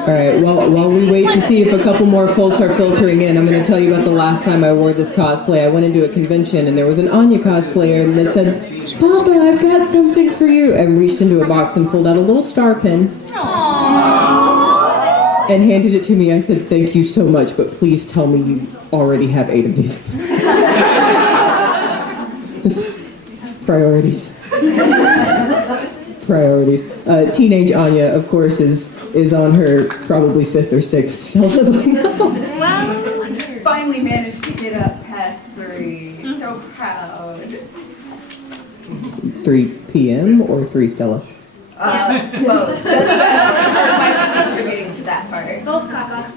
All right, well, while we wait to see if a couple more folks are filtering in, I'm going to tell you about the last time I wore this cosplay. I went into a convention, and there was an Anya cosplayer, and they said, Papa, I've got something for you, and reached into a box and pulled out a little star pin. And handed it to me. I said, thank you so much, but please tell me you already have 8 of these. Priorities. Priorities. Teenage Anya, of course, is on her probably 5th or 6th Zelda by now. Well, finally managed to get up past 3. So proud. 3 p.m. or 3 Stella? Both. Might be contributing to that part. Both, Papa.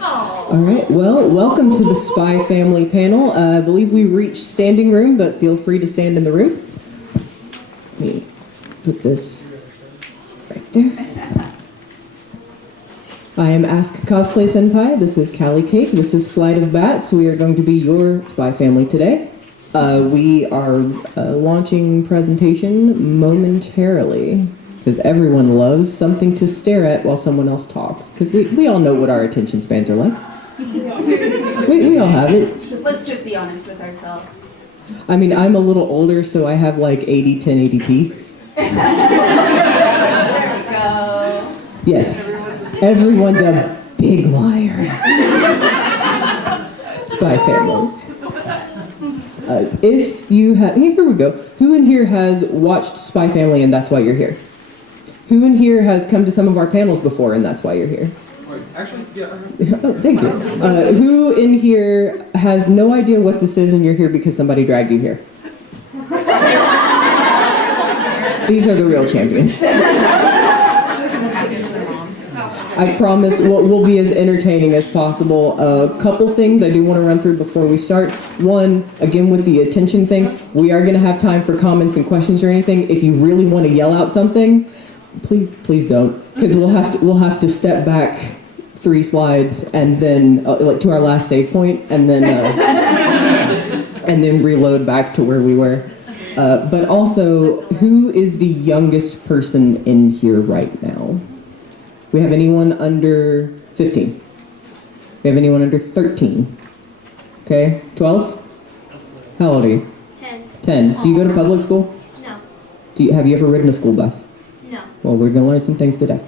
All right, well, welcome to the Spy Family panel. I believe we reached standing room, but feel free to stand in the room. Let me put this right there. I am Ask Cosplay Senpai. This is Callie Cake. This is Flight of Bats. We are going to be your Spy Family today. We are launching presentation momentarily because everyone loves something to stare at while someone else talks, because we all know what our attention spans are like. We all have it. Let's just be honest with ourselves. I mean, I'm a little older, so I have like 80, 1080p. There we go. Yes, everyone's a big liar. Spy Family. If you have, here we go. Who in here has watched Spy Family and that's why you're here? Who in here has come to some of our panels before and that's why you're here? Actually, yeah. Oh, thank you. Who in here has no idea what this is and you're here because somebody dragged you here? These are the real champions. I promise we'll be as entertaining as possible. A couple things I do want to run through before we start. One, again with the attention thing, we are going to have time for comments and questions or anything. If you really want to yell out something, please don't, because we'll have to step back 3 slides and then like to our last save point and then and then reload back to where we were. But also, who is the youngest person in here right now? We have anyone under 15? We have anyone under 13? Okay, 12? How old are you? 10. 10. Do you go to public school? No. Have you ever ridden a school bus? No. Well, we're gonna learn some things today.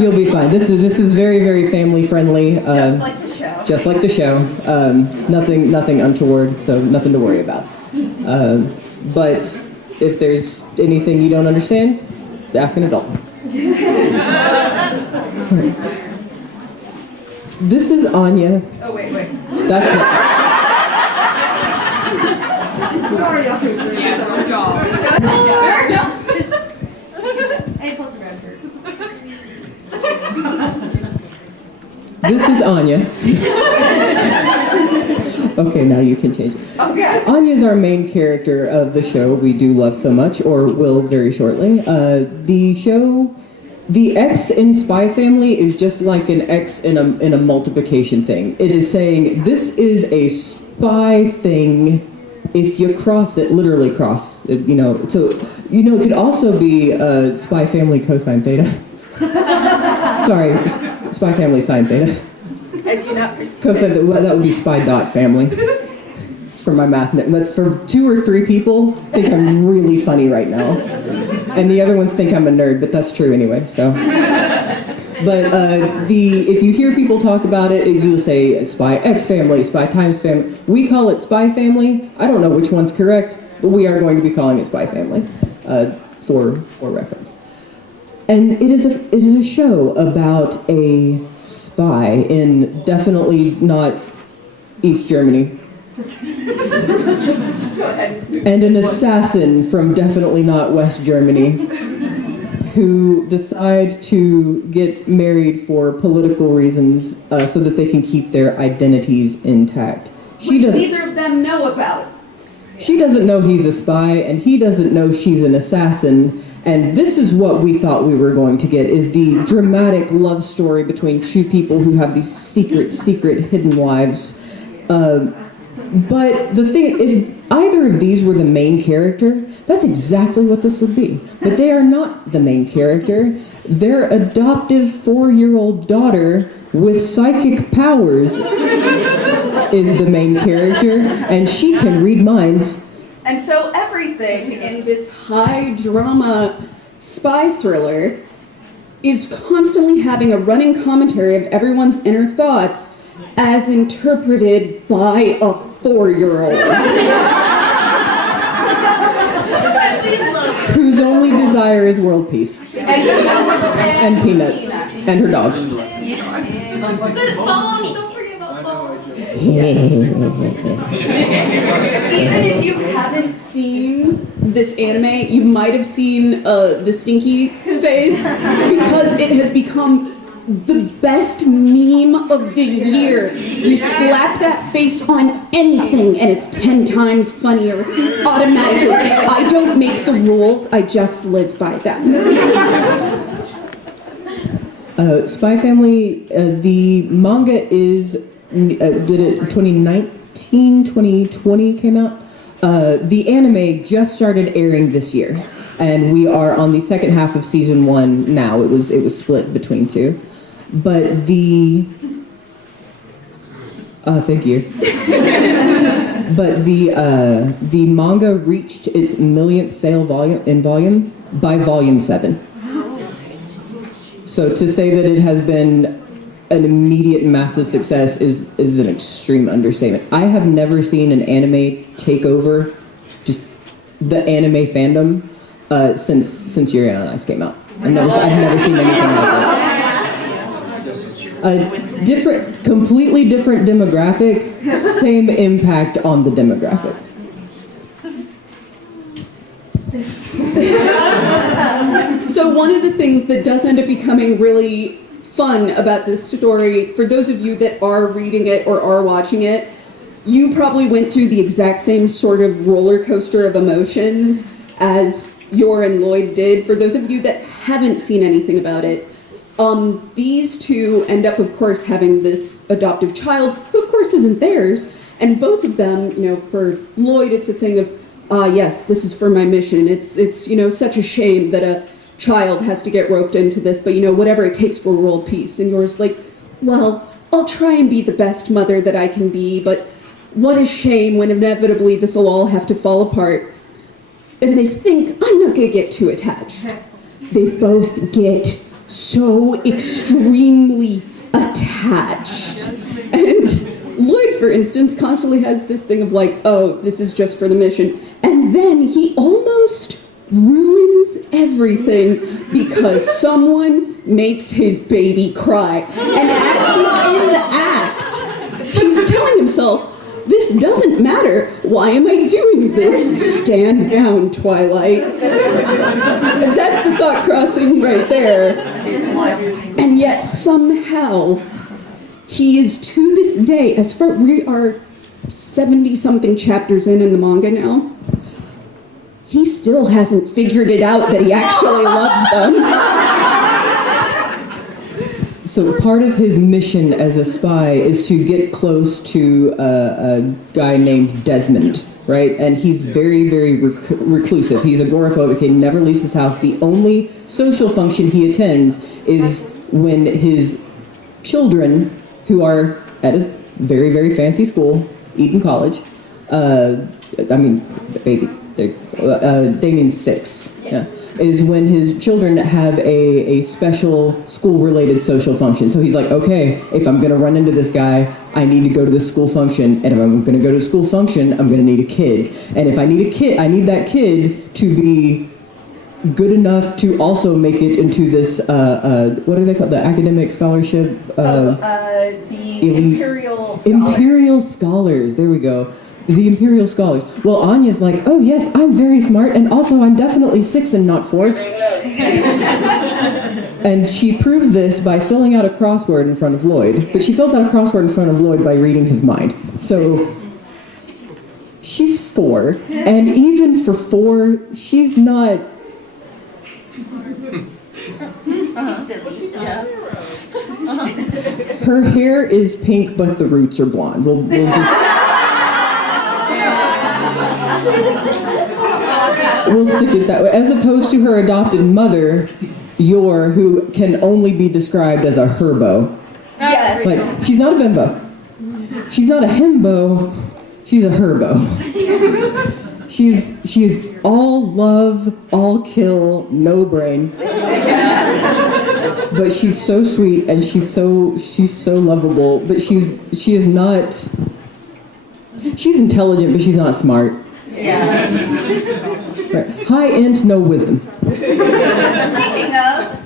You'll be fine. This is very, very family friendly. Just like the show. Just like the show. Nothing untoward, so nothing to worry about. But if there's anything you don't understand, ask an adult. This is Anya. Oh, wait. That's it. Yeah, good job. Hey, close the Redford. This is Anya. Okay, now you can change it. Okay. Anya is our main character of the show we do love so much, or will very shortly. The X in Spy Family is just like an X in a multiplication thing. It is saying this is a spy thing. If you cross it, literally cross, it, so, it could also be Spy Family cosine theta. Sorry, Spy Family sine theta. I do not respect. Cosine, that would be Spy dot family. It's for my math. That's for 2 or 3 people think I'm really funny right now. And the other ones think I'm a nerd, but that's true anyway, so. But if you hear people talk about it, you'll say Spy X family, Spy times family. We call it Spy Family. I don't know which one's correct, but we are going to be calling it Spy Family for reference. And it is a show about a spy in definitely not East Germany. And an assassin from definitely not West Germany who decide to get married for political reasons so that they can keep their identities intact. Which neither of them know about. She doesn't know he's a spy, and he doesn't know she's an assassin. And this is what we thought we were going to get, is the dramatic love story between 2 people who have these secret hidden lives. But the thing, if either of these were the main character, that's exactly what this would be. But they are not the main character. Their adoptive 4-year-old daughter with psychic powers is the main character, and she can read minds. And so everything in this high drama spy thriller is constantly having a running commentary of everyone's inner thoughts as interpreted by a 4-year-old. Whose only desire is world peace. And peanuts. And her dog. Don't forget about Paul. Even if you haven't seen this anime, you might have seen the stinky face, because it has become the best meme of the year. You slap that face on anything and it's 10 times funnier automatically. I don't make the rules, I just live by them. Spy Family, the manga is, did it 2019, 2020 came out? The anime just started airing this year, and we are on the second half of season 1 now. It was split between 2. But thank you. But the manga reached its millionth sale volume by volume 7. So to say that it has been an immediate massive success is an extreme understatement. I have never seen an anime take over just the anime fandom since Yuri on Ice came out. I've never seen anything like that. Completely different demographic, same impact on the demographic. So one of the things that does end up becoming really fun about this story, for those of you that are reading it or are watching it, you probably went through the exact same sort of roller coaster of emotions as Yor and Lloyd did. For those of you that haven't seen anything about it, these two end up, of course, having this adoptive child, who of course isn't theirs, and both of them, for Lloyd, it's a thing of, yes, this is for my mission. It's such a shame that a child has to get roped into this, but whatever it takes for world peace. And Yor's like, well, I'll try and be the best mother that I can be, but what a shame when inevitably this will all have to fall apart. And they think, I'm not gonna get too attached. They both get so extremely attached. And Lloyd, for instance, constantly has this thing of like, oh, this is just for the mission. And then he almost ruins everything because someone makes his baby cry. And as he's in the act, he's telling himself, this doesn't matter. Why am I doing this? Stand down, Twilight. And that's the thought crossing right there. And yet somehow he is, to this day, as far we are 70-something chapters in the manga now, he still hasn't figured it out that he actually loves them. So part of his mission as a spy is to get close to a guy named Desmond, right? And he's very, very reclusive. He's agoraphobic. He never leaves his house. The only social function he attends is when his children, who are at a very, very fancy school, Eton College, the babies, Damien's 6, yeah, is when his children have a special school-related social function. So he's like, okay, if I'm going to run into this guy, I need to go to this school function. And if I'm going to go to the school function, I'm going to need a kid. And if I need a kid, I need that kid to be good enough to also make it into this, what are they called? The academic scholarship? The Imperial Scholars. Imperial Scholars, there we go. The Imperial Scholars. Well, Anya's like, oh yes, I'm very smart, and also I'm definitely 6 and not 4. And she proves this by filling out a crossword in front of Lloyd. But she fills out a crossword in front of Lloyd by reading his mind. So she's 4, and even for 4, she's not... Her hair is pink, but the roots are blonde. We'll just... We'll stick it that way. As opposed to her adopted mother, Yor, who can only be described as a herbo. Yes. Like, she's not a bimbo. She's not a himbo. She's a herbo. She is all love, all kill, no brain. But she's so sweet and she's so lovable. But she is not. She's intelligent, but she's not smart. Yes. Right. High int, no wisdom. Speaking of,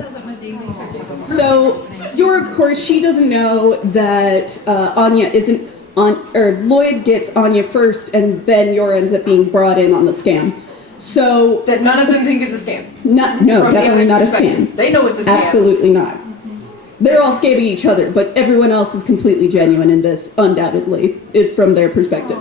so Yor, of course, she doesn't know that Anya isn't on, or Lloyd gets Anya first, and then Yor ends up being brought in on the scam. So That none of them think is a scam. no, From the definitely other's not a perspective. scam. They know it's a scam. Absolutely not. They're all scamming each other, but everyone else is completely genuine in this, undoubtedly, from their perspective.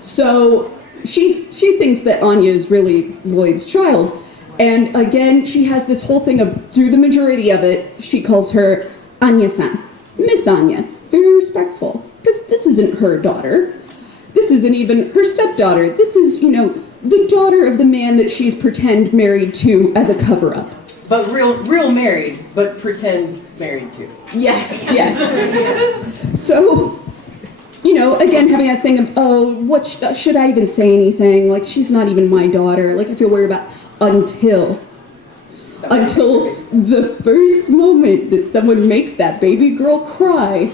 So she thinks that Anya is really Lloyd's child. And again, she has this whole thing of, through the majority of it, she calls her Anya-san, Miss Anya, very respectful, because this isn't her daughter. This isn't even her stepdaughter. This is, the daughter of the man that she's pretend married to as a cover-up. But real married, but pretend married to. Yes. So, again, having that thing of, what should I even say anything? Like, she's not even my daughter. Like, I feel worried about until the first moment that someone makes that baby girl cry.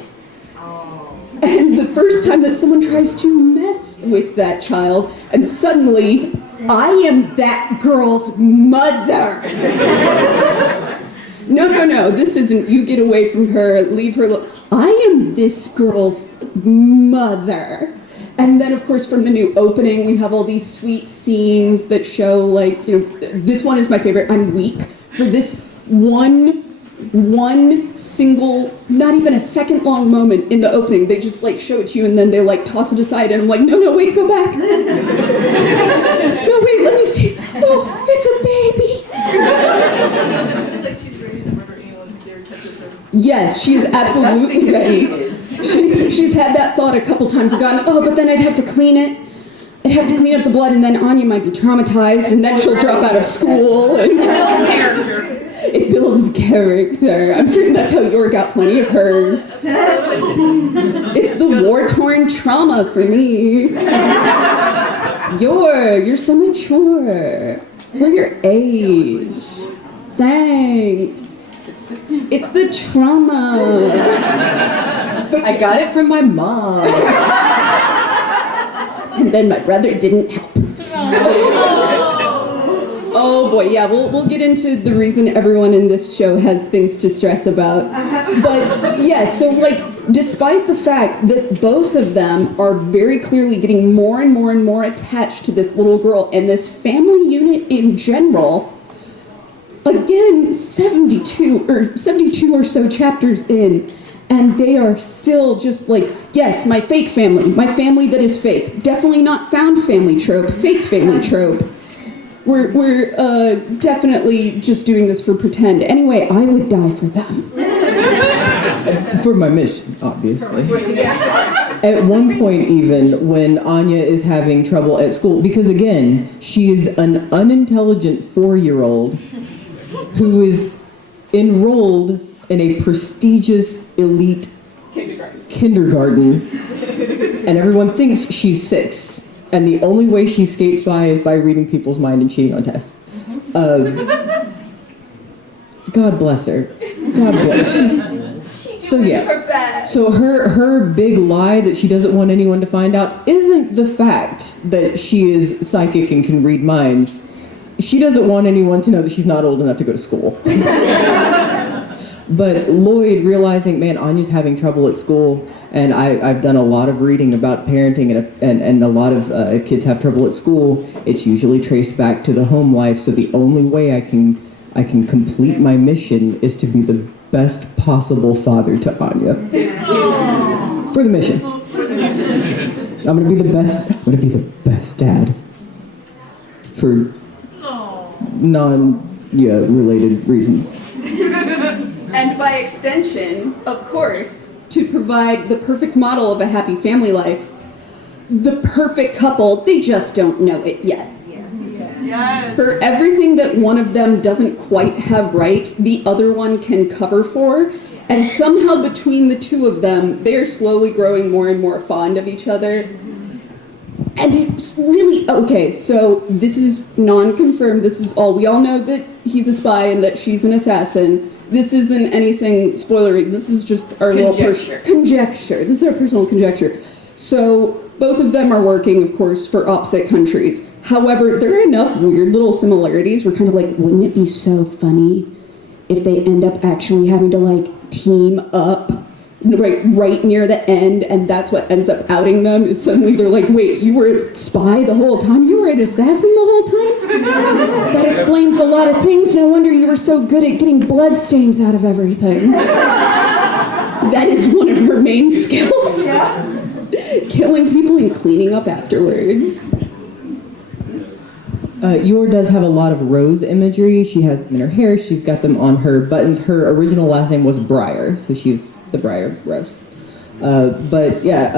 And the first time that someone tries to mess with that child, and suddenly, I am that girl's mother. No, this isn't, you get away from her, leave her alone. I am this girl's mother. And then, of course, from the new opening, we have all these sweet scenes that show, this one is my favorite. I'm weak for this one single, not even a second long moment in the opening. They just show it to you and then they toss it aside and I'm like, no, wait, go back. No, wait, let me see. Oh, it's a baby. It's like she's ready to murder anyone who dare touches her. Yes, she is absolutely ready. She's had that thought a couple times and gone, but then I'd have to clean it. I'd have to clean up the blood and then Anya might be traumatized and then she'll drop out of school. And it builds character. I'm certain that's how Yor got plenty of hers. It's the war-torn trauma for me. You're so mature for your age. Thanks. It's the trauma. I got it from my mom. And then my brother didn't help. Oh boy, yeah, we'll get into the reason everyone in this show has things to stress about. But yeah, so despite the fact that both of them are very clearly getting more and more and more attached to this little girl and this family unit in general, again, 72 or so chapters in, and they are still just yes, my fake family, my family that is fake. Definitely not found family trope, fake family trope. We're definitely just doing this for pretend. Anyway, I would die for them. For my mission, obviously. At one point even, when Anya is having trouble at school, because again, she is an unintelligent 4-year-old who is enrolled in a prestigious elite kindergarten, and everyone thinks she's 6. And the only way she skates by is by reading people's mind and cheating on tests. God bless her. God bless. So yeah. So her big lie that she doesn't want anyone to find out isn't the fact that she is psychic and can read minds. She doesn't want anyone to know that she's not old enough to go to school. But Lloyd realizing, man, Anya's having trouble at school, and I've done a lot of reading about parenting, and a lot of kids have trouble at school. It's usually traced back to the home life. So the only way I can complete my mission is to be the best possible father to Anya. For the mission. I'm gonna be the best dad. For non-related reasons. And by extension, of course, to provide the perfect model of a happy family life, the perfect couple. They just don't know it yet. Yes. For everything that one of them doesn't quite have right, the other one can cover for. And somehow between the two of them, they are slowly growing more and more fond of each other. And it's really, okay, so this is non-confirmed, this is all. We all know that he's a spy and that she's an assassin. This isn't anything spoilery, this is just our little conjecture. This is our personal conjecture. So both of them are working, of course, for opposite countries. However, there are enough weird little similarities. We're kind of like, wouldn't it be so funny if they end up actually having to like team up right near the end, and that's what ends up outing them, is suddenly they're like, wait, you were a spy the whole time? You were an assassin the whole time? That explains a lot of things. No wonder you were so good at getting bloodstains out of everything. That is one of her main skills. Killing people and cleaning up afterwards. Yor does have a lot of rose imagery. She has them in her hair. She's got them on her buttons. Her original last name was Breyer, so she's the Breyer Rose. But yeah,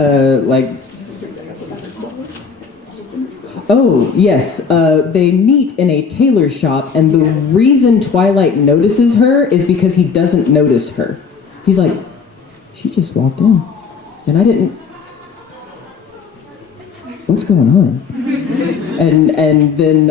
oh yes, they meet in a tailor shop, and the reason Twilight notices her is because he doesn't notice her. He's like, she just walked in, and I didn't. What's going on? And then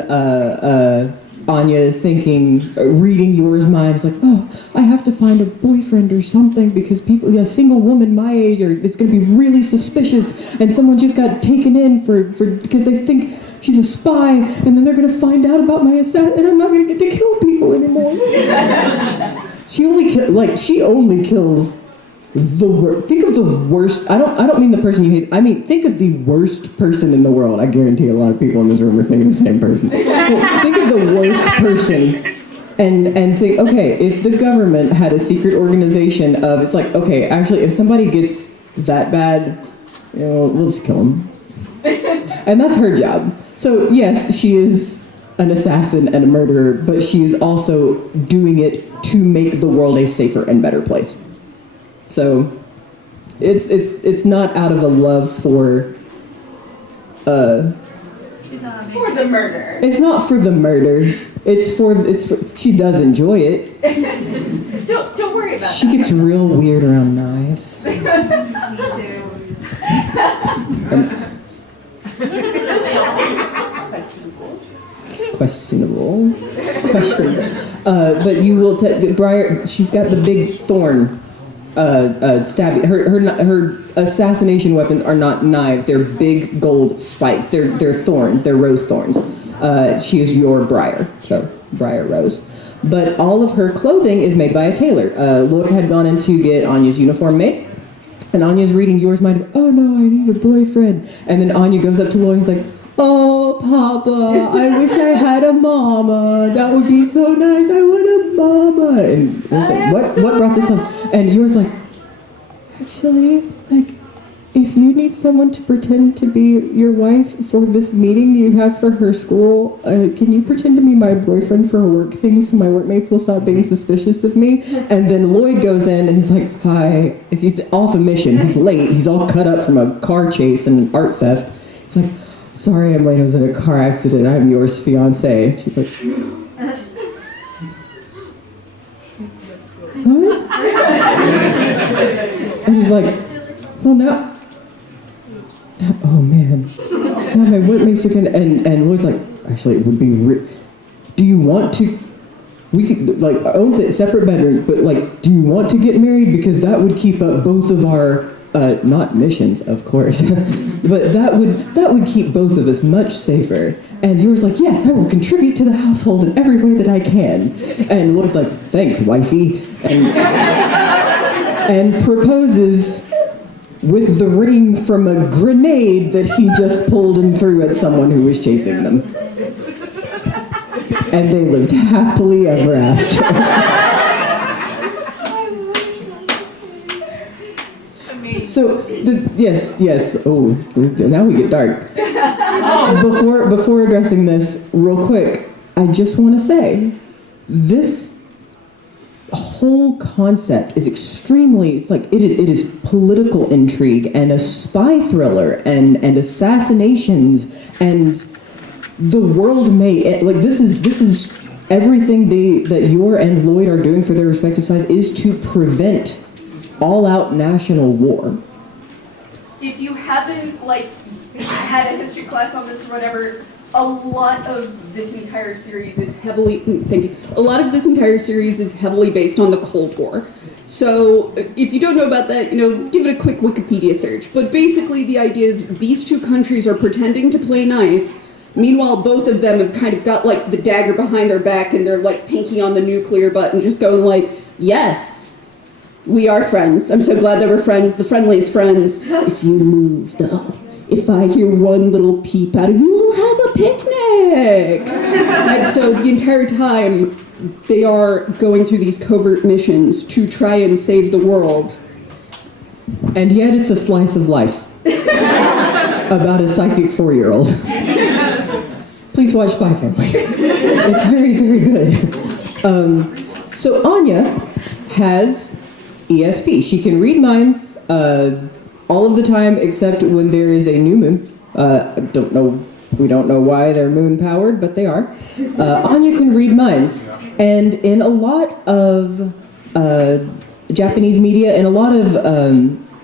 Anya is thinking, reading Yor's mind, is like, oh, I have to find a boyfriend or something because a single woman my age is going to be really suspicious, and someone just got taken in because they think she's a spy, and then they're going to find out about my assassin, and I'm not going to get to kill people anymore. She only kills the worst. Think of the worst. I don't mean the person you hate. I mean, think of the worst person in the world. I guarantee a lot of people in this room are thinking the same person. Well, think of the worst person, and think, okay, if the government had a secret organization of, it's like, okay, actually, if somebody gets that bad, we'll just kill them. And that's her job. So yes, she is an assassin and a murderer, but she is also doing it to make the world a safer and better place. So, it's not out of a love for the murder. It's not for the murder. It's for she does enjoy it. Don't worry about She gets real weird around knives. Me too. Questionable. But you will Briar. She's got the big thorn. Stabbing her assassination weapons are not knives, they're big gold spikes, they're thorns, they're rose thorns. She is your Briar, so Briar Rose. But all of her clothing is made by a tailor. Lloyd had gone in to get Anya's uniform made, and Anya's reading Yor's mind, oh no, I need a boyfriend. And then Anya goes up to Lloyd and is like, oh, Papa, I wish I had a mama. That would be so nice. I want a mama. And I was like, what brought this up? And yours like, actually, like, if you need someone to pretend to be your wife for this meeting you have for her school, can you pretend to be my boyfriend for a work thing so my workmates will stop being suspicious of me? And then Lloyd goes in and he's like, hi. He's off a mission. He's late. He's all cut up from a car chase and an art theft. He's like, sorry I'm late, I was in a car accident, I'm yours fiance. She's like, what? And he's like, well now, oh man, now my workmates are gonna, and Lloyd's like, actually it would be, do you want to, we could, like, own the separate bedrooms, but like, do you want to get married? Because that would keep up both of our, not missions, of course, but that would keep both of us much safer. And yours like, yes, I will contribute to the household in every way that I can. And Lloyd's like, thanks, wifey, and proposes with the ring from a grenade that he just pulled and threw at someone who was chasing them. And they lived happily ever after. So, yes, oh, now we get dark. Before addressing this, real quick, I just want to say, this whole concept is extremely, it is political intrigue and a spy thriller and assassinations, and the world may, like, this is everything that Yor and Lloyd are doing for their respective sides is to prevent all-out national war. If you haven't, like, had a history class on this or whatever, a lot of this entire series is heavily, a lot of this entire series is heavily based on the Cold War. So if you don't know about that, give it a quick Wikipedia search. But basically the idea is these two countries are pretending to play nice. Meanwhile, both of them have kind of got, like, the dagger behind their back, and they're, like, pinking on the nuclear button, just going like, yes, we are friends. I'm so glad that we're friends, the friendliest friends. If you move, though, if I hear one little peep out of you, we'll have a picnic. And so the entire time, they are going through these covert missions to try and save the world. And yet it's a slice of life about a psychic 4-year-old. Please watch Spy Family. It's very, very good. So Anya has ESP. She can read minds all of the time except when there is a new moon. We don't know why they're moon powered, but they are. Anya can read minds. And in a lot of Japanese media and a lot of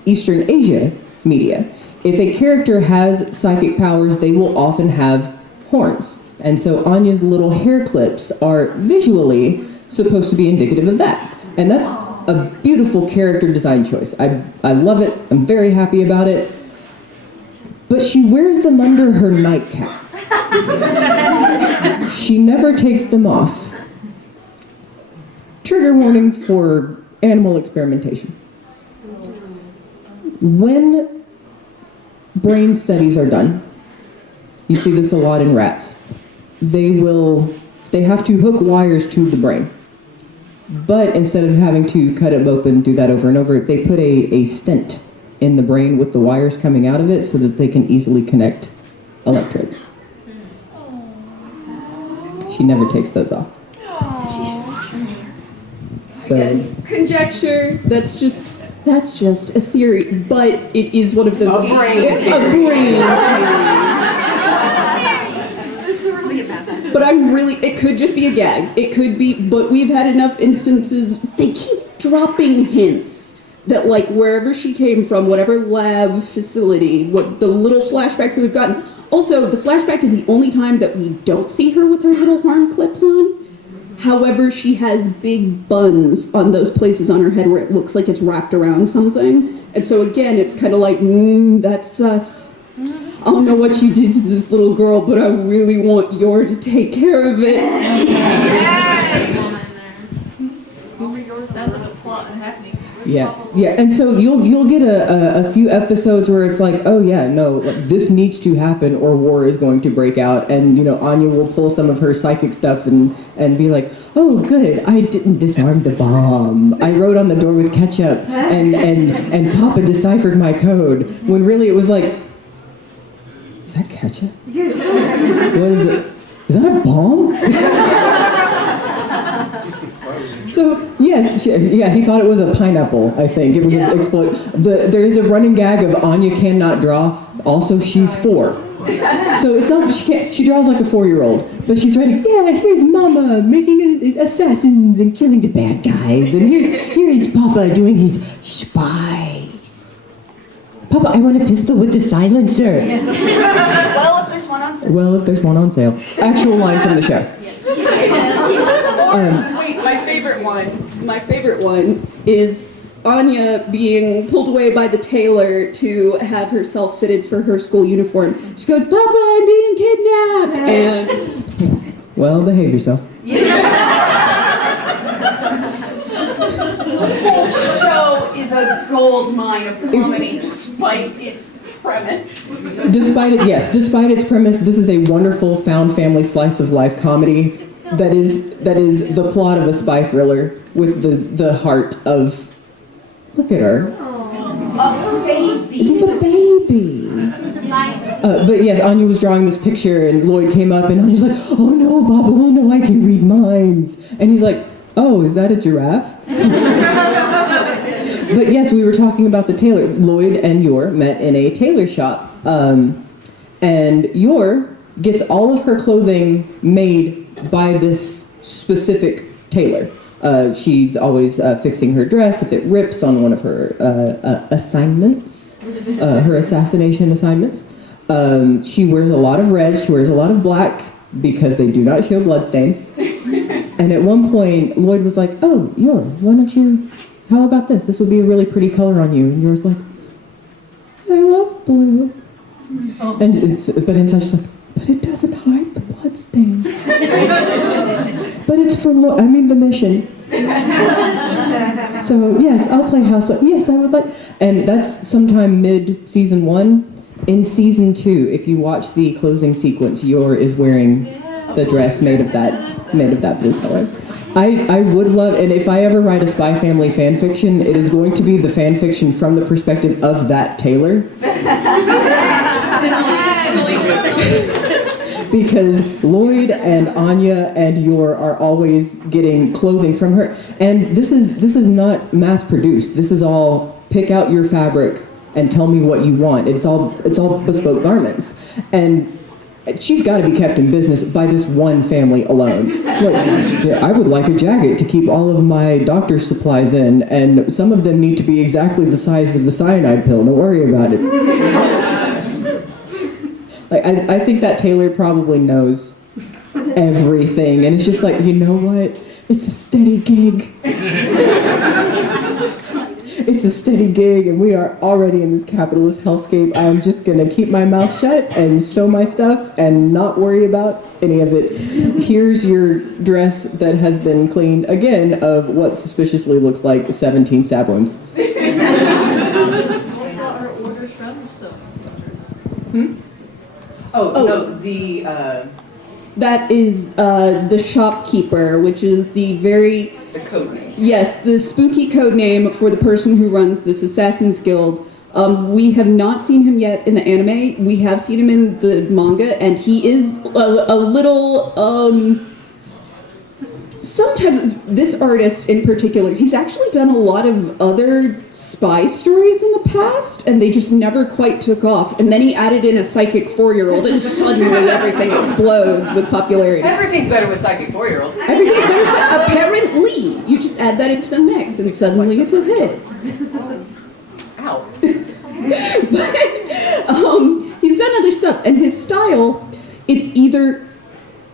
Eastern Asia media, if a character has psychic powers, they will often have horns. And so Anya's little hair clips are visually supposed to be indicative of that. And that's a beautiful character design choice. I love it. I'm very happy about it. But she wears them under her nightcap. She never takes them off. Trigger warning for animal experimentation. When brain studies are done, you see this a lot in rats. They have to hook wires to the brain. But instead of having to cut them open, do that over and over, they put a stent in the brain with the wires coming out of it so that they can easily connect electrodes. She never takes those off. So Again, conjecture, that's just a theory, but it is one of those A brain theory. But it could just be a gag. It could be, but we've had enough instances, they keep dropping hints that, like, wherever she came from, whatever lab facility, what the little flashbacks that we've gotten. Also, the flashback is the only time that we don't see her with her little horn clips on. However, she has big buns on those places on her head where it looks like it's wrapped around something. And so again, it's kind of like, that's sus. I don't know what you did to this little girl, but I really want Yor to take care of it. yeah, and so you'll get a few episodes where it's like, oh yeah, no, like, this needs to happen or war is going to break out, and Anya will pull some of her psychic stuff and be like, oh good, I didn't disarm the bomb. I wrote on the door with ketchup, and Papa deciphered my code. When really it was like, is that ketchup? What is it? Is that a bomb? So, yes, he thought it was a pineapple, I think. It was an exploit. There is a running gag of Anya cannot draw. Also, she's 4. So it's not that she draws like a 4-year-old. But she's writing, yeah, here's Mama making assassins and killing the bad guys. And here's Papa doing his spies. Papa, I want a pistol with a silencer. Well, if there's one on sale. Well, if there's one on sale. Actual line from the show. Wait, my favorite one is Anya being pulled away by the tailor to have herself fitted for her school uniform. She goes, Papa, I'm being kidnapped! And Well, behave yourself. the whole show is a gold mine of comedy despite its premise. Despite its premise, this is a wonderful found family slice of life comedy that is the plot of a spy thriller with the heart of, look at her. A baby. Just a baby. But yes, Anya was drawing this picture and Lloyd came up and Anya's like, oh no, Papa, oh no, I can read minds. And he's like, Oh, is that a giraffe? But yes, we were talking about the tailor. Lloyd and Yor met in a tailor shop. And Yor gets all of her clothing made by this specific tailor. She's always fixing her dress if it rips on one of her assignments, her assassination assignments. She wears a lot of red, she wears a lot of black, because they do not show bloodstains. And at one point, Lloyd was like, oh, Yor, why don't you, how about this? This would be a really pretty color on you. And Yor's like, I love blue. And but inside she's like, but it doesn't hide the bloodstains. But it's for, the mission. So yes, I'll play housewife. Yes, I would like. And that's sometime mid season 1. In season 2, if you watch the closing sequence, Yor is wearing the dress made of that blue color. I would love, and if I ever write a Spy Family fan fiction, it is going to be the fan fiction from the perspective of that tailor. Because Lloyd and Anya and Yor are always getting clothing from her, and this is not mass produced. This is all pick out your fabric and tell me what you want. It's all bespoke garments, and she's got to be kept in business by this one family alone. I would like a jacket to keep all of my doctor's supplies in, and some of them need to be exactly the size of the cyanide pill. Don't worry about it. I think that tailor probably knows everything, and it's just like, you know what? It's a steady gig. It's a steady gig, and we are already in this capitalist hellscape. I'm just gonna keep my mouth shut and sew my stuff and not worry about any of it. Here's your dress that has been cleaned again of what suspiciously looks like 17 stab wounds. What's our orders from? So, Oh, no, That is the shopkeeper, which is the code name. Yes, the spooky code name for the person who runs this Assassin's Guild. We have not seen him yet in the anime. We have seen him in the manga, and he is a little, sometimes, this artist in particular, he's actually done a lot of other spy stories in the past, and they just never quite took off. And then he added in a psychic 4-year-old, and suddenly everything explodes with popularity. Everything's better with psychic 4-year-olds. Everything's better. Apparently, you just add that into the mix, and suddenly it's a hit. Ow. But he's done other stuff, and his style, it's either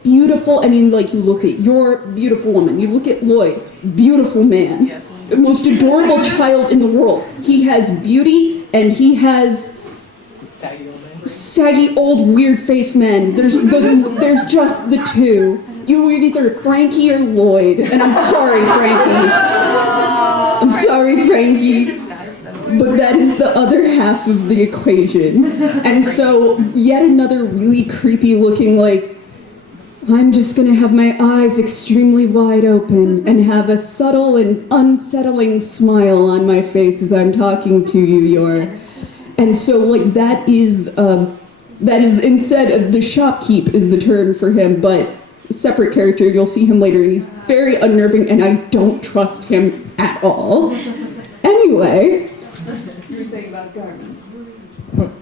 beautiful. I mean, like, you look at Yor, beautiful woman. You look at Lloyd, beautiful man. Yes. The most adorable child in the world. He has beauty, and he has saggy old weird face men. There's just the two. You read either Frankie or Lloyd, and I'm sorry, Frankie. I'm sorry, Frankie. But that is the other half of the equation. And so, yet another really creepy looking, like, I'm just gonna have my eyes extremely wide open and have a subtle and unsettling smile on my face as I'm talking to you, Yor. And so, like, that is instead of the shopkeep is the term for him, but a separate character. You'll see him later, and he's very unnerving, and I don't trust him at all. Anyway. You were saying about garments.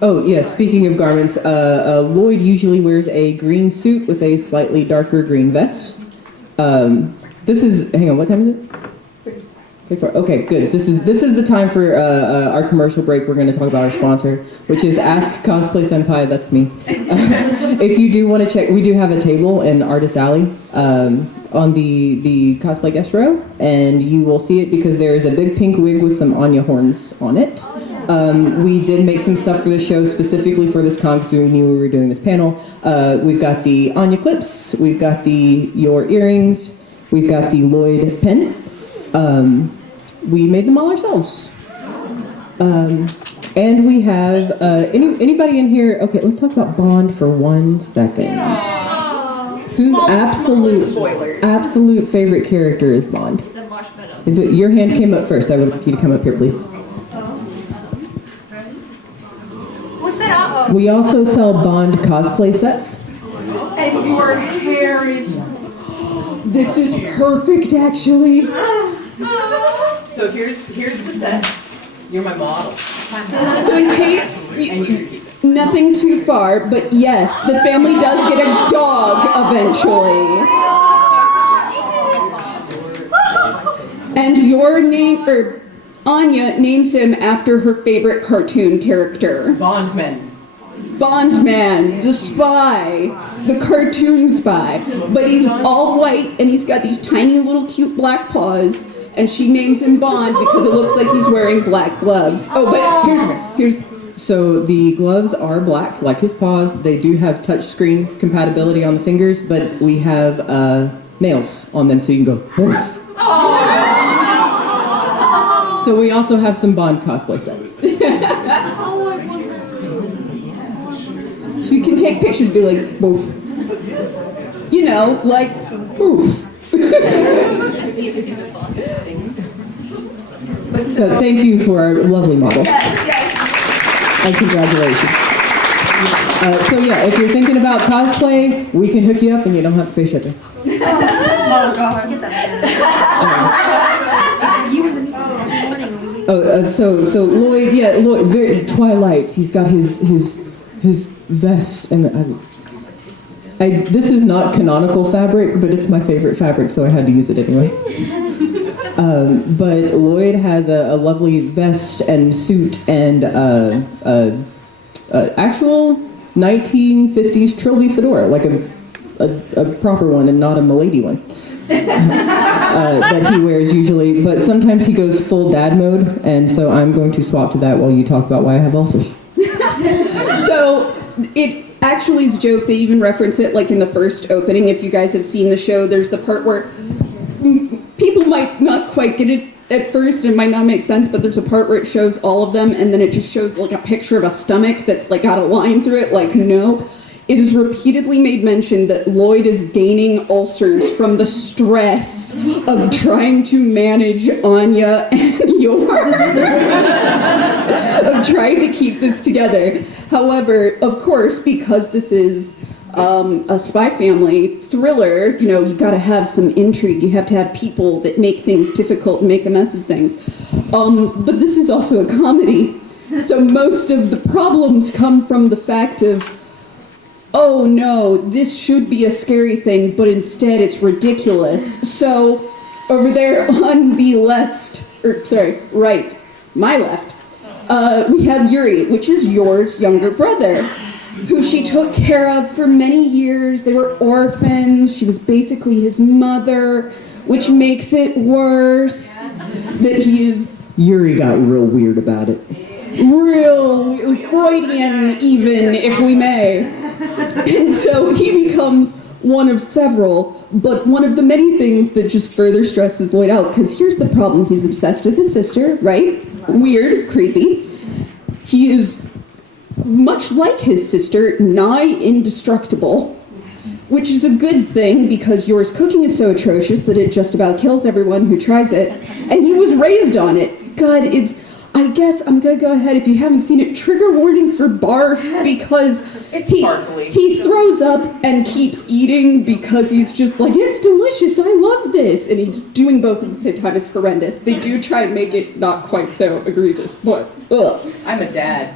Oh, yeah, speaking of garments, Lloyd usually wears a green suit with a slightly darker green vest. This is, hang on, what time is it? 54. Okay, good. This is the time for our commercial break. We're going to talk about our sponsor, which is Ask Cosplay Senpai. That's me. If you do want to check, we do have a table in Artist Alley on the cosplay guest row, and you will see it because there is a big pink wig with some Anya horns on it. We did make some stuff for the show specifically for this con because we knew we were doing this panel. We've got the Anya clips, we've got the Yor earrings, we've got the Lloyd pen. We made them all ourselves. And we have anybody in here. Okay, let's talk about Bond for 1 second. Whose absolute favorite character is Bond? The marshmallow. Your hand came up first. I would like you to come up here, please. What's that? We also sell Bond cosplay sets. And your hair is This is perfect, actually. So here's the set. You're my model. So in case And you can keep it. nothing too far, but yes, the family does get a dog eventually. And your name, or Anya names him after her favorite cartoon character. Bondmen. Bondman, the spy, the cartoon spy. But he's all white and he's got these tiny little cute black paws. And she names him Bond because it looks like he's wearing black gloves. Oh, but here's So the gloves are black, like his paws. They do have touchscreen compatibility on the fingers, but we have nails on them, so you can go woof. So we also have some Bond cosplay sets. You can take pictures, be like, woof. You know, like, woof. So thank you for our lovely model. And congratulations. So yeah, if you're thinking about cosplay, we can hook you up and you don't have to pay shipping. So Lloyd, yeah, Lloyd, very Twilight. He's got his vest, and this is not canonical fabric, but it's my favorite fabric, so I had to use it anyway. But Lloyd has a lovely vest and suit and actual 1950s trilby fedora, like a proper one and not a milady one. That he wears usually, but sometimes he goes full dad mode, and so I'm going to swap to that while you talk about why I have ulcers. So it actually is a joke. They even reference it like in the first opening. If you guys have seen the show, there's the part where people might not quite get it at first. It might not make sense, but there's a part where it shows all of them, and then it just shows like a picture of a stomach that's like got a line through it. Like, no. It is repeatedly made mention that Lloyd is gaining ulcers from the stress of trying to manage Anya and Yor. Of trying to keep this together. However, of course, because this is a spy family thriller, you know, you gotta have some intrigue. You have to have people that make things difficult and make a mess of things. But this is also a comedy. So most of the problems come from the fact of, oh no, this should be a scary thing, but instead it's ridiculous. So over there on the left, right, my left, we have Yuri, which is Yor's younger brother, who she took care of for many years. They were orphans. She was basically his mother, which makes it worse that he is... Yuri got real weird about it. Real Freudian, even, if we may. And so he becomes one of several, but one of the many things that just further stresses Lloyd out, because here's the problem. He's obsessed with his sister, right? Weird, creepy. He is, much like his sister, nigh indestructible, which is a good thing because Yor's cooking is so atrocious that it just about kills everyone who tries it, and he was raised on it. God, I guess I'm gonna go ahead, if you haven't seen it, trigger warning for barf, because he throws up and keeps eating because he's just like, it's delicious, I love this, and he's doing both at the same time. It's horrendous. They do try to make it not quite so egregious, but ugh. I'm a dad.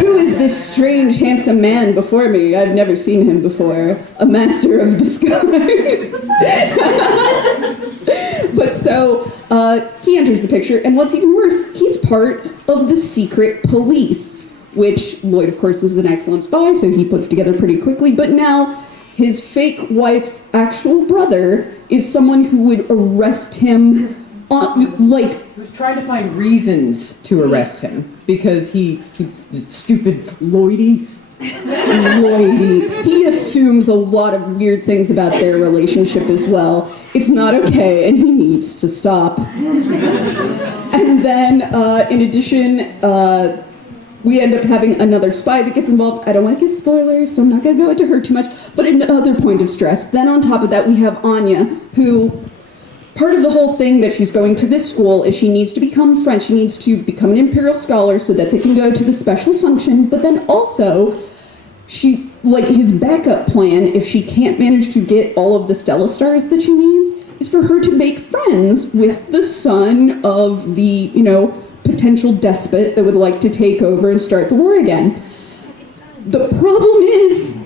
Who is this strange, handsome man before me? I've never seen him before. A master of disguise. But so, he enters the picture, and what's even worse, he's part of the secret police, which Lloyd, of course, is an excellent spy, so he puts together pretty quickly, but now his fake wife's actual brother is someone who would arrest him Who's trying to find reasons to arrest him, because he's stupid Lloydie. He assumes a lot of weird things about their relationship as well. It's not okay, and he needs to stop. And then, in addition, we end up having another spy that gets involved. I don't want to give spoilers, so I'm not going to go into her too much, but another point of stress. Then on top of that, we have Anya, who... part of the whole thing that she's going to this school is she needs to become French. She needs to become an imperial scholar so that they can go to the special function. But then also, she like his backup plan, if she can't manage to get all of the Stella stars that she needs, is for her to make friends with the son of the, potential despot that would like to take over and start the war again. The problem is,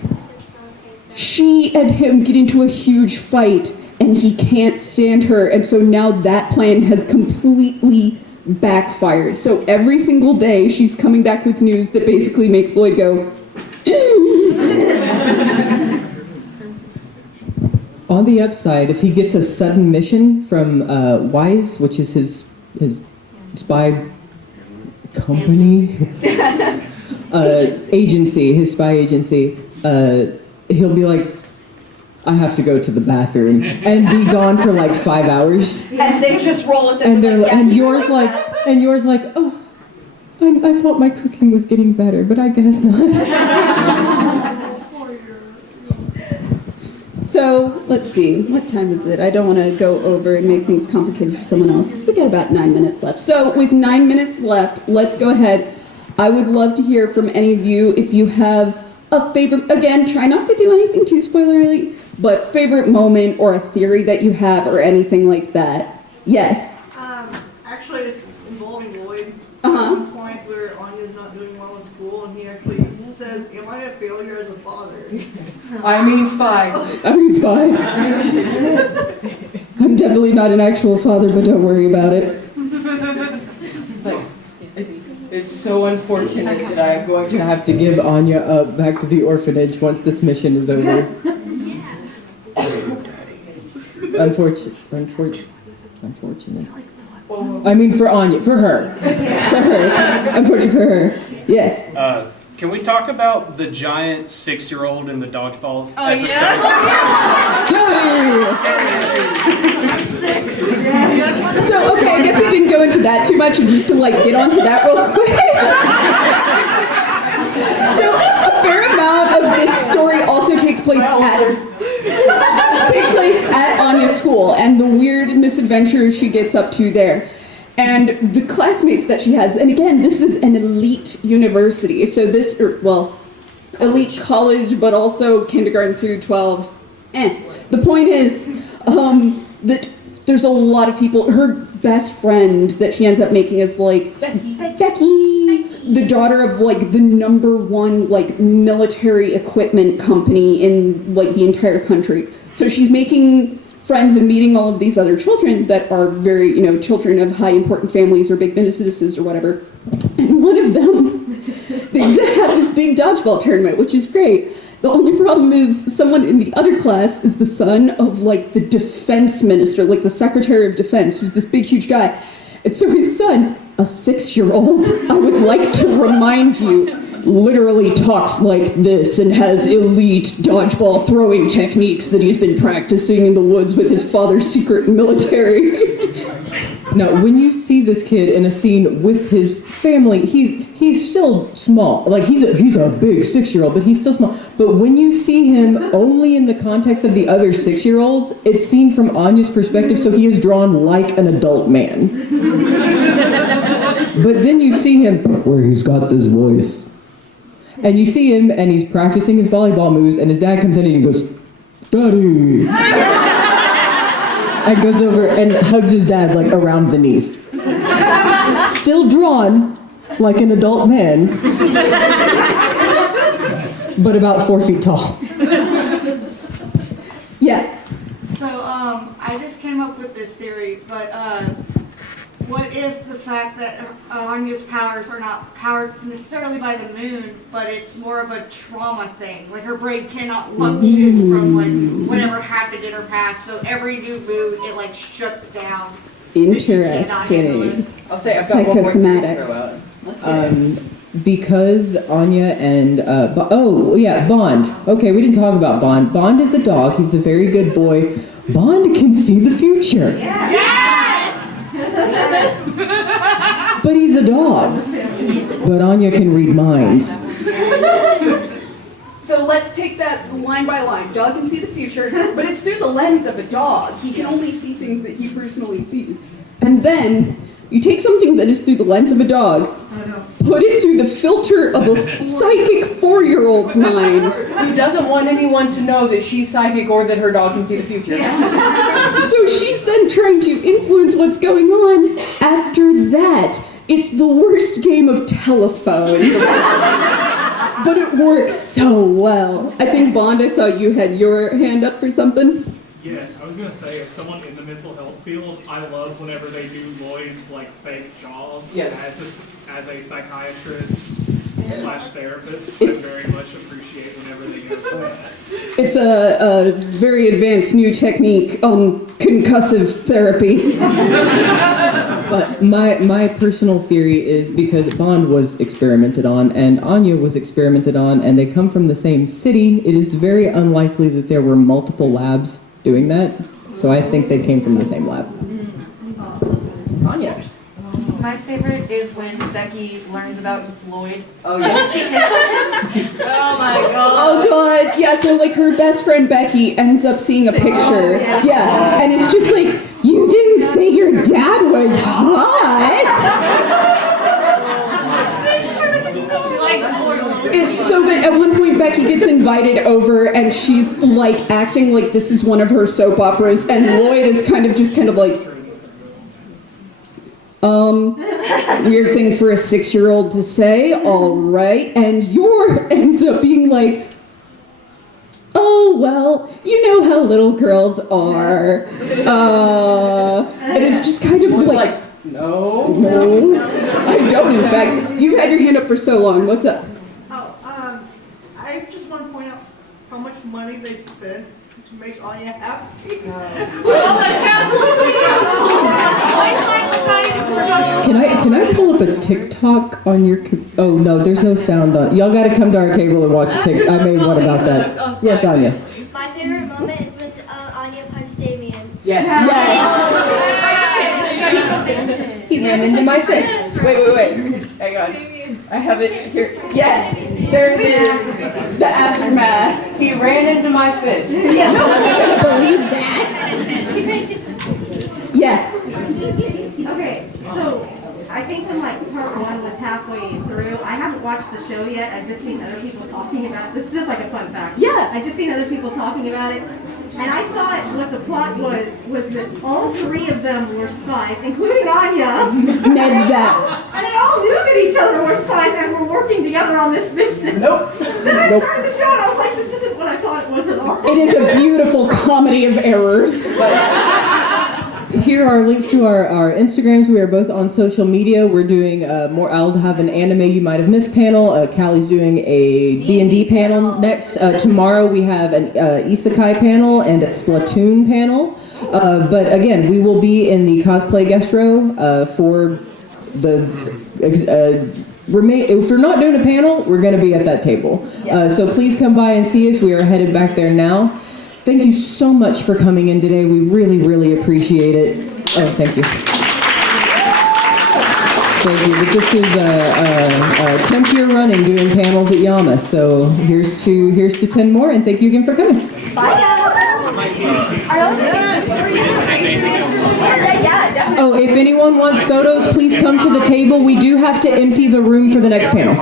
she and him get into a huge fight, and he can't stand her, and so now that plan has completely backfired. So every single day, she's coming back with news that basically makes Lloyd go, On the upside, if he gets a sudden mission from Wise, which is his spy company, agency, his spy agency, he'll be like, I have to go to the bathroom, and be gone for like 5 hours. And they just roll with it. And yours like, oh, I thought my cooking was getting better, but I guess not. So, let's see, what time is it? I don't want to go over and make things complicated for someone else. We got about 9 minutes left. So, with 9 minutes left, let's go ahead. I would love to hear from any of you if you have a favorite, again, try not to do anything too spoilery, but favorite moment or a theory that you have or anything like that. Yes? Actually, it's involving Lloyd. Uh-huh. At one point where Anya's not doing well in school, and he actually says, am I a failure as a father? I mean spy. I'm definitely not an actual father, but don't worry about it. It's like, it's so unfortunate that I'm going to have to give Anya back to the orphanage once this mission is over. Unfortunate. I mean for Anya, for her. It's unfortunate for her. Yeah. Can we talk about the giant 6-year-old in the dodgeball episode? So, okay, I guess we didn't go into that too much, and just to get onto that real quick. So, a fair amount of this story also takes place at Anya's school, and the weird misadventures she gets up to there. And the classmates that she has, and again, this is an elite university, so elite college, but also kindergarten through 12. The point is that there's a lot of people. Her best friend that she ends up making is Becky, the daughter of the #1 military equipment company in the entire country. So she's making friends and meeting all of these other children that are very, children of high important families or big businesses or whatever. And one of them, they have this big dodgeball tournament, which is great. The only problem is someone in the other class is the son of the defense minister, the secretary of defense, who's this big, huge guy. And so his son, a 6-year-old, I would like to remind you, literally talks like this and has elite dodgeball throwing techniques that he's been practicing in the woods with his father's secret military. Now, when you see this kid in a scene with his family, he's still small. He's a big 6-year-old, but he's still small. But when you see him only in the context of the other 6-year-olds, it's seen from Anya's perspective, so he is drawn like an adult man. But then you see him where he's got this voice. And you see him, and he's practicing his volleyball moves, and his dad comes in and he goes, Daddy! And goes over and hugs his dad, around the knees. Still drawn like an adult man, but about 4 feet tall. Yeah. So, I just came up with this theory, but, what if the fact that Anya's powers are not powered necessarily by the moon, but it's more of a trauma thing? Her brain cannot function from whatever happened in her past, so every new move it shuts down. Interesting. I'll say I've got one more thing to throw out. Because Anya and Bond. Okay, we didn't talk about Bond. Bond is a dog. He's a very good boy. Bond can see the future. But he's a dog. But Anya can read minds. So let's take that line by line. Dog can see the future, but it's through the lens of a dog. He can only see things that he personally sees. And then you take something that is through the lens of a dog, put it through the filter of a psychic 4-year-old's mind. Who doesn't want anyone to know that she's psychic or that her dog can see the future. So she's then trying to influence what's going on. After that, it's the worst game of telephone. But it works so well. I think, Bond, I saw you had your hand up for something. Yes, I was gonna say, as someone in the mental health field, I love whenever they do Lloyd's like fake job. Yes. As a psychiatrist slash therapist, I very much appreciate whenever they go for that. It's a very advanced new technique on concussive therapy. But my personal theory is because Bond was experimented on and Anya was experimented on and they come from the same city, it is very unlikely that there were multiple labs doing that. So I think they came from the same lab. Anya. My favorite is when Becky learns about Lloyd. Oh yeah. She hits him. Oh my god. Oh god, yeah, so like her best friend Becky ends up seeing a picture. Yeah, and it's just like, you didn't say your dad was hot. She likes Lloyd a little bit. It's so good. At one point, Becky gets invited over, and she's like acting like this is one of her soap operas, and Lloyd is kind of like, weird thing for a 6-year-old to say. All right, and Yor ends up being like, oh well, you know how little girls are, and it's just kind of like. No. No, I don't. In fact, you've had your hand up for so long. What's up? Oh, I just want to point out how much money they spent to make Anya happy. Can I pull up a TikTok on your? Oh no, there's no sound on. Y'all got to come to our table and watch a TikTok. I made one about that. Yes, Anya. My favorite moment is when Anya punched Damien. Yes. He ran into my fist. Wait. Hang on. I have it here. Yes. There it is. The aftermath. He ran into my fist. I'm not gonna believe that. Yeah. Okay, so I think when like part 1 was halfway through, I haven't watched the show yet. I've just seen other people talking about it. This is just like a fun fact. Yeah. I've just seen other people talking about it. And I thought what the plot was that all 3 of them were spies, including Anya. Ned that. And they all knew that each other were spies and were working together on this mission. Nope. Then I started the show and I was like, this isn't what I thought it was at all. It is a beautiful comedy of errors. Here are links to our Instagrams. We are both on social media. We're doing more. I'll have an anime you might have missed panel. Callie's doing a D&D panel next. Tomorrow we have an isekai panel and a Splatoon panel. But again, we will be in the cosplay guest row for the. If we're not doing a panel, we're going to be at that table. So please come by and see us. We are headed back there now. Thank you so much for coming in today. We really, really appreciate it. Oh, thank you. Thank you. But this is 10th year running doing panels at Yama. So here's to 10 more, and thank you again for coming. Oh, if anyone wants photos, please come to the table. We do have to empty the room for the next panel.